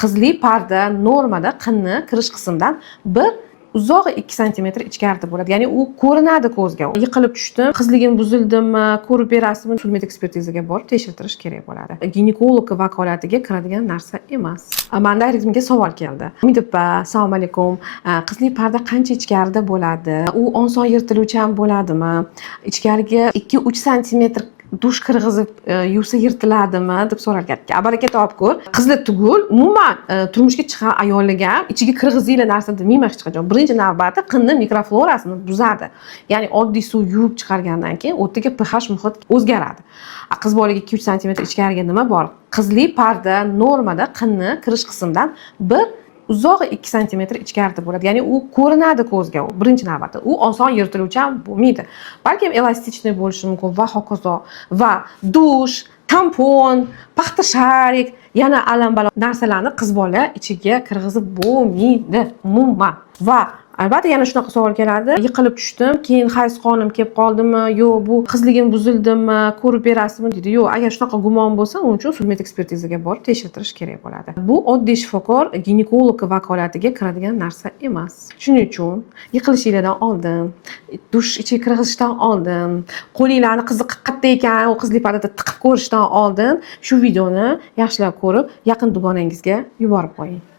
qizli parda normada qinni kirish qismidan bir uzog'i 2 santimetr ichkarida bo'ladi. Ya'ni u ko'rinadi ko'zga. Yiqilib tushdim, qizligim buzildimi, ko'rib berasizmi, sun'iy ekspertizaga borib tekshirdirish kerak bo'ladi. Ginekolog vakolatiga kiradigan narsa emas. Menda rizmga savol keldi. Umidopa, assalomu alaykum. Qizli parda qancha ichkarida bo'ladi? U oson yirtiluvchan bo'ladimi? Ichkariga 2-3 santimetr dush kirg'izib yuvsa yirtiladimi deb so'ralgan. Baraka topib ko'r. Qizli tugul umuman turmushga chiqqan ayollarga ichiga kirg'izinglar narsa demayman hech qachon. Birinchi navbatda qinni mikroflorasini buzadi. Ya'ni oddiy suv yuvib chiqargandan keyin o'rtaga pH muhit o'zgaradi. Qiz bolaga 2-3 santimetr ichkariga nima bor? Qizli parda normada qinni kirish qismidan bir uzog'i 2 santimetr ichkarida bo'ladi. Ya'ni u ko'rinadi ko'zga birinchi navbatda. U oson yirtiluvchan bo'lmaydi. Balkim elastikniy bo'lishi mumkin va hokazo. Va dush, tampon, paxta sharik, yana alam-balom narsalarni qiz bola ichiga kirgizib bo'lmaydi umuman. Va albatta yana shunaqa savol keladi. Yiqilib tushdim, keyin hayz qonim kelib qoldimi, yo bu qizligim buzildimi, ko'rib berasizmi deydi. Yo'q, agar shunaqa gumon bo'lsa, uning uchun sun'iy ekspertizaga borib tekshirdirish kerak bo'ladi. Bu oddiy shifokor ginekolog vakolatiga kiradigan narsa emas. Shuning uchun yiqilishinglardan oldin, dush ichiga kirgizishdan oldin, qo'linglarni qiziq qayerda ekan, u qizli pardada tiqib ko'rishdan oldin shu videoni yaxshilab ko'rib, yaqin dugonangizga yuborib qo'ying.